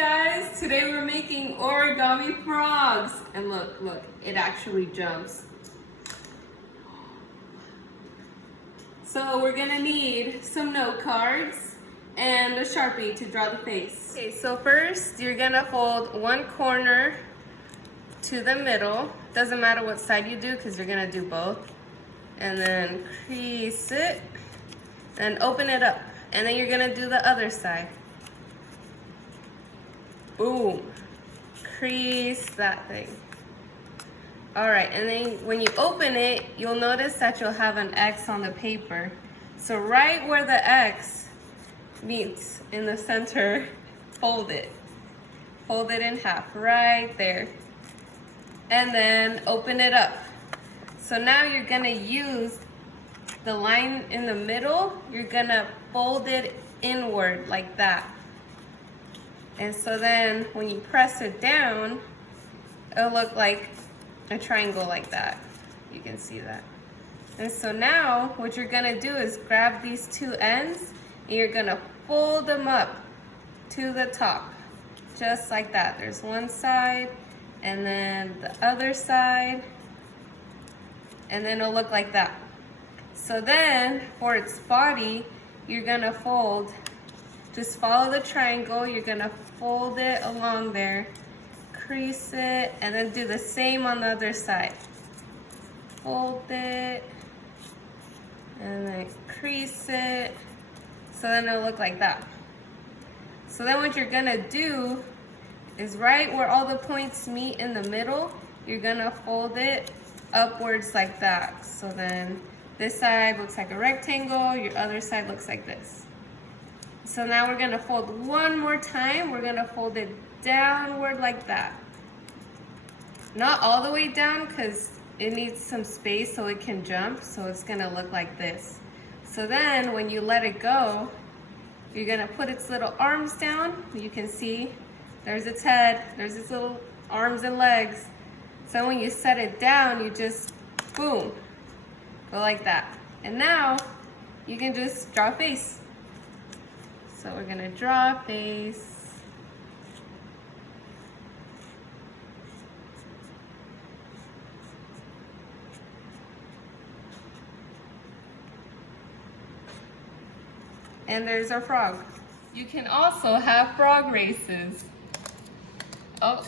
guys, today we're making origami frogs. And look, it actually jumps. So we're gonna need some note cards and a Sharpie to draw the face. Okay, so first you're gonna fold one corner to the middle. Doesn't matter what side you do because you're gonna do both. And then crease it and open it up. And then you're gonna do the other side. Boom, crease that thing. All right, and then when you open it, you'll notice that you'll have an X on the paper. So right where the X meets in the center, fold it. Fold it in half, right there. And then open it up. So now you're gonna use the line in the middle, you're gonna fold it inward like that. And so then when you press it down, it'll look like a triangle like that. You can see that. And so now what you're gonna do is grab these two ends and you're gonna fold them up to the top, just like that. There's one side and then the other side, and then it'll look like that. So then for its body, you're gonna fold, just follow the triangle, you're gonna fold it along there, crease it, and then do the same on the other side. Fold it, and then crease it, so then it'll look like that. So then what you're gonna do is right where all the points meet in the middle, you're gonna fold it upwards like that. So then this side looks like a rectangle, your other side looks like this. So now we're gonna fold one more time. We're gonna fold it downward like that. Not all the way down because it needs some space so it can jump. So it's gonna look like this. So then when you let it go, you're gonna put its little arms down. You can see there's its head, there's its little arms and legs. So when you set it down, you just, boom, go like that. And now you can just draw a face. So we're gonna draw a face. And there's our frog. You can also have frog races. Oh,